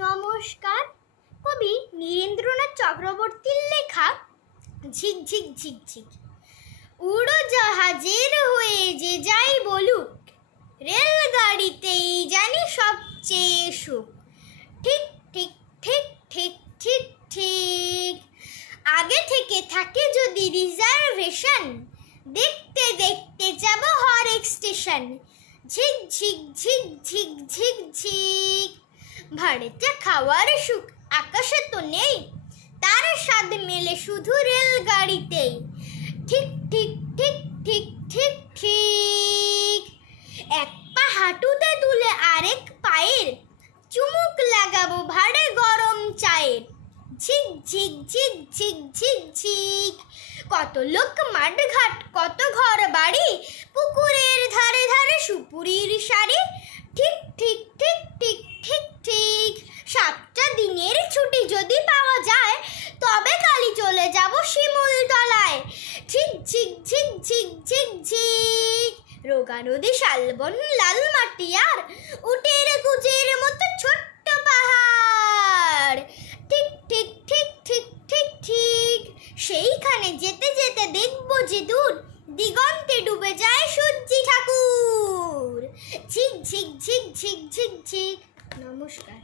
নমস্কার। কবি নীরেন্দ্রনাথ চক্রবর্তীর লেখা ঝিকঝিক ঝিকঝিক। উড়োজাহাজের হয়ে যে যাই বলুক, রেলগাড়িতেই জানি সবচেয়ে সুখ। ঠিক ঠিক ঠিক ঠিক ঠিক ঠিক। আগে থেকে থাকে যদি রিজার্ভেশন, দেখতে দেখতে যাব হরেক স্টেশন। ঝিক ঝিক ঝিক ঝিক ঝিক ঝিক। ভাড়েতে খাওয়ার সুখ আকাশে তো নেই, তার স্বাদ মেলে শুধু রেলগাড়িতেই। ঠিক ঠিক ঠিক ঠিক ঠিক ঠিক। এক পা হাঁটুতে তুলে আরেক পায়ের চুমুক লাগাবো ভাড়ে গরম চায়ের। ঝিক ঝিক ঝিক ঝিক ঝিক ঝিক। কত লোক মাঠঘাট, কত ঘর বাড়ি, পুকুরের ধারে ধারে সুপুরির শাড়ি। ঠিক ঠিক ঠিক ঠিক ঠিক ঠিক। 7টা দিনের ছুটি যদি পাওয়া যায়, তবে কালই চলে যাব শিমুলতলায়। ঝিক ঝিক ঝিক ঝিক ঝিক ঝিক। রোগা নদী, শালবন, লাল মাটি আর উটের কুচের মতো ছোট্ট পাহাড়। ঠিক ঠিক ঠিক ঠিক ঠিক ঠিক। সেইখানে যেতে যেতে দেখবো যে দূর দিগন্তে ডুবে যায় সূর্যি ঠাকুর। ঝিক ঝিক ঝিক ঝিক ঝিক ঝিক। নমস্কার।